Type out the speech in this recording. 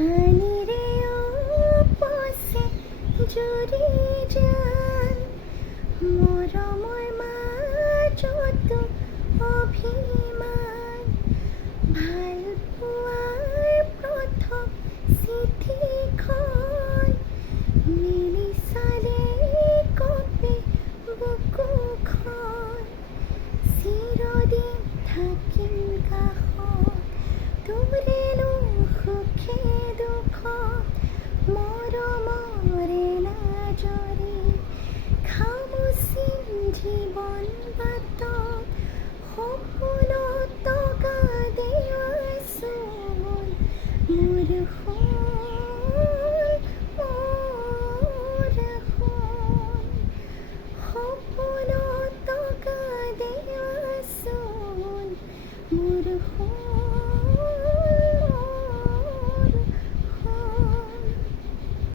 পানীৰে উপচে জুৰি যায় মৰমৰ মাজতো অভিমান ভাল পোৱাৰ প্ৰথম চিঠিখন মেলি চালে কপি বুকুখন চিৰদিন থাকিম কাষত তোৰেনো সুখে দুখত মৰমৰে নাজৰি খামুচিম জীৱন বাটত সপোনত টকা দেৱাচোন মোৰ